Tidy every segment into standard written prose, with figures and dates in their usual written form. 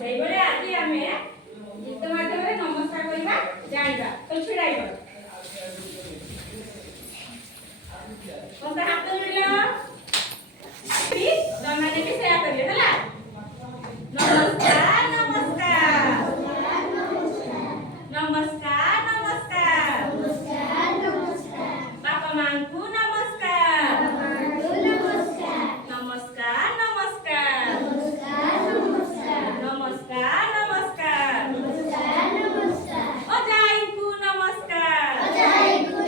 ସେଇଭଳି ଆଜି ଆମେ ଗୀତ ମାଧ୍ୟମରେ ନମସ୍କାର କରିବା ଜାଣିବା। ତ ଛିଡ଼ା ହେଇପଡ଼। ସମସ୍ତେ ହାତ ଯୋଡ଼ିଲ। ତମମାନେ ବି ସେୟା କରିବେ ହେଲା। ନମସ୍କାର ନମସ୍କାର ନମସ୍କାର ନମସ୍କାର ବାପା ମାଙ୍କୁ ନମସ୍କାର ନମସ୍କାର ନମସ୍କାର ନମସ୍କାର ନମସ୍କାର ଅଜାଇଙ୍କୁ ନମସ୍କାର ଅଜାଇଙ୍କୁ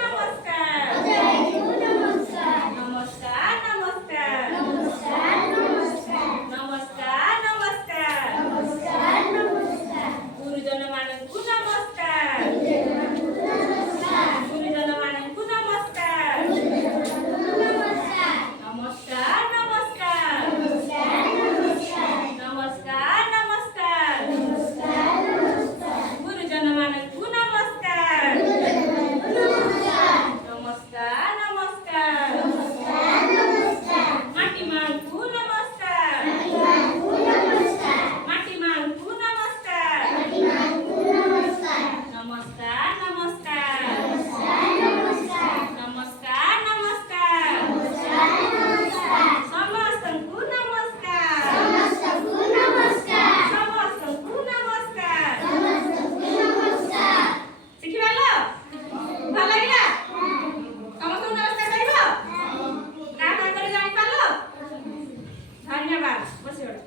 ନମସ୍କାର ନମସ୍କାର ନମସ୍କାର ନମସ୍କାର ଗୁରୁଜନ ମାନଙ୍କୁ ନମସ୍କାର ଗୁରୁଜନ ମାନଙ୍କୁ ନମସ୍କାର ନମସ୍କାର ନମସ୍କାର ନମସ୍କାର ନମସ୍କାର ଗୁରୁଜନ ମାନଙ୍କୁ ନମସ୍କାର ନମସ୍କାର ନମସ୍କାର ମାଟି ମାଙ୍କୁ ନମସ୍କାର ମାଟି ମାଙ୍କୁ ନମସ୍କାର ନମସ୍କାର ନମସ୍କାର ନମସ୍କାର ନମସ୍କାର ସମସ୍ତଙ୍କୁ ନମସ୍କାର ସମସ୍ତଙ୍କୁ ନମସ୍କାର ଶିଖିପାରିଲ? ଭଲ ଲାଗିଲା? ସମସ୍ତଙ୍କୁ ନମସ୍କାର କରିବ? କାହା କାହା କରି ଜାଣିପାରିଲ? ଧନ୍ୟବାଦ। ବସିପଡ଼।